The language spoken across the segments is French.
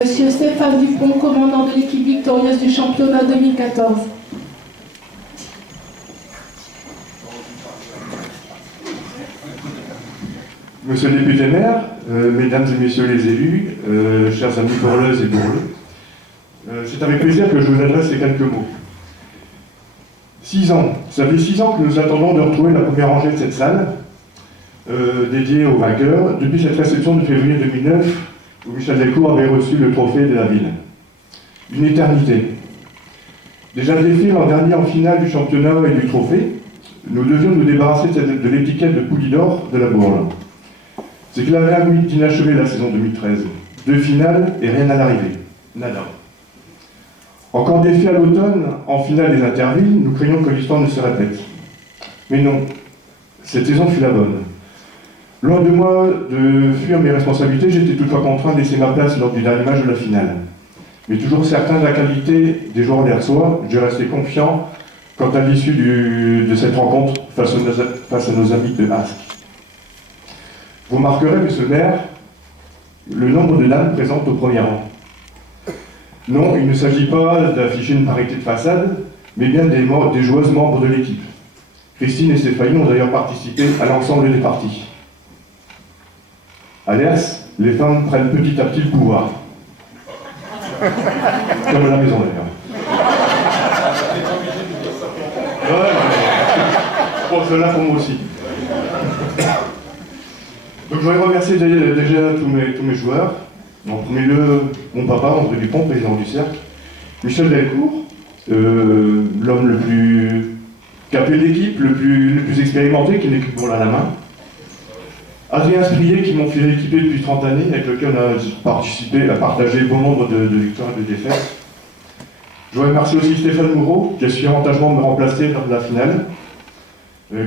Monsieur Stéphane Dupont, commandant de l'équipe victorieuse du championnat 2014. Monsieur le député maire, mesdames et messieurs les élus, chers amis bourleuses et bourleux, c'est avec plaisir que je vous adresse ces quelques mots. 6 ans, ça fait 6 ans que nous attendons de retrouver la première rangée de cette salle, dédiée aux vainqueurs, depuis cette réception de février 2009, où Michel Delcourt avait reçu le trophée de la ville. Une éternité. Déjà défié l'an dernier en finale du championnat et du trophée, nous devions nous débarrasser de l'étiquette de Pouli d'or de la Bourle. C'est qu'il avait un d'inachevé la saison 2013. 2 finales et rien à l'arrivée. Nada. Encore défié à l'automne, en finale des intervilles, nous craignons que l'histoire ne se répète. Mais non, cette saison fut la bonne. Loin de moi de fuir mes responsabilités, j'étais toutefois contraint de laisser ma place lors du dernier match de la finale. Mais toujours certain de la qualité des joueurs d'Hersois, je restais confiant quant à l'issue de cette rencontre face à nos amis de Ascq. Vous marquerez, monsieur le maire, le nombre de dames présentes au premier rang. Non, il ne s'agit pas d'afficher une parité de façade, mais bien des joueuses membres de l'équipe. Christine et Stéphanie ont d'ailleurs participé à l'ensemble des parties. Alias, les femmes prennent petit à petit le pouvoir. Comme à la maison d'ailleurs. Ouais, pour cela, pour moi aussi. Donc je voudrais remercier déjà tous mes joueurs. En premier lieu, mon papa, André Dupont, président du cercle. Michel Delcourt, l'homme le plus capé de l'équipe, le plus expérimenté, qui l'équipe pour la main. Adrien Sprier, qui m'ont fait équiper depuis 30 années, avec lequel on a partagé bon nombre de victoires et de défaites. Je voudrais remercier aussi Stéphane Moureau, qui a su avantageusement me remplacer lors de la finale,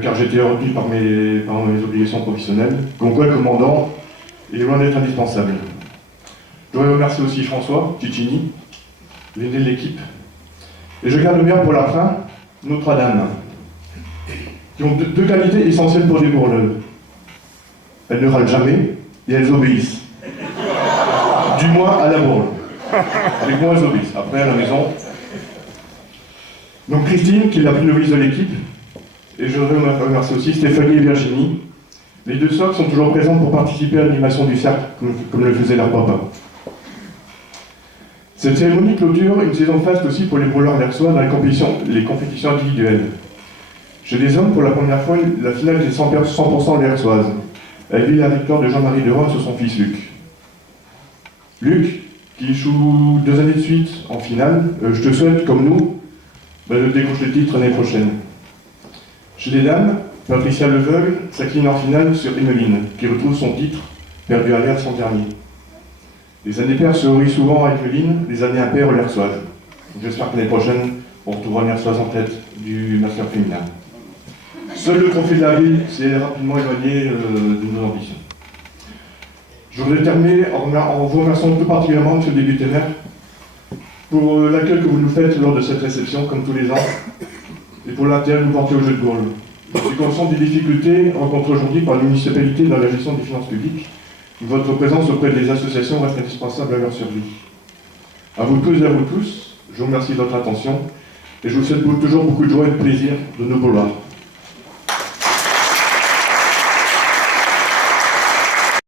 car j'étais retenu par mes obligations professionnelles. Comme quoi, le commandant est loin d'être indispensable. Je voudrais remercier aussi François Ticini, l'aîné de l'équipe. Et je garde le meilleur pour la fin, Notre-Dame, qui ont deux qualités essentielles pour des bourleux. Elles ne râlent jamais et elles obéissent. Du moins à la bourle. Avec moi, elles obéissent. Après, à la maison. Donc Christine, qui est la plus novice de l'équipe. Et je voudrais remercier aussi Stéphanie et Virginie. Les deux sœurs sont toujours présentes pour participer à l'animation du cercle, comme le faisait leur papa. Cette cérémonie clôture une saison faste aussi pour les bourleurs d'Hersois dans les compétitions individuelles. Chez les hommes, pour la première fois, la finale était 100% l'Hersoise, avec la victoire de Jean-Marie Deron sur son fils Luc. Luc, qui échoue 2 années de suite en finale, je te souhaite, comme nous, de décrocher le titre l'année prochaine. Chez les dames, Patricia Leveugle s'incline en finale sur Emeline, qui retrouve son titre, perdu à l'Hers l'an dernier. Les années paires se rient souvent à Emeline, les années impaires l'Hersoise. J'espère que l'année prochaine, on retrouvera l'Hersoise en tête du master féminin. Seul le trophée de la ville s'est rapidement éloigné de nos ambitions. Je voudrais terminer en vous remerciant tout particulièrement, monsieur le député maire, pour l'accueil que vous nous faites lors de cette réception, comme tous les ans, et pour l'intérêt que vous portez au jeu de Bourle. Je suis conscient des difficultés rencontrées aujourd'hui par les municipalités dans la gestion des finances publiques. Votre présence auprès des associations reste indispensable à leur survie. À vous tous et à vous tous, je vous remercie de votre attention, et je vous souhaite toujours beaucoup de joie et de plaisir de nos Bourlois.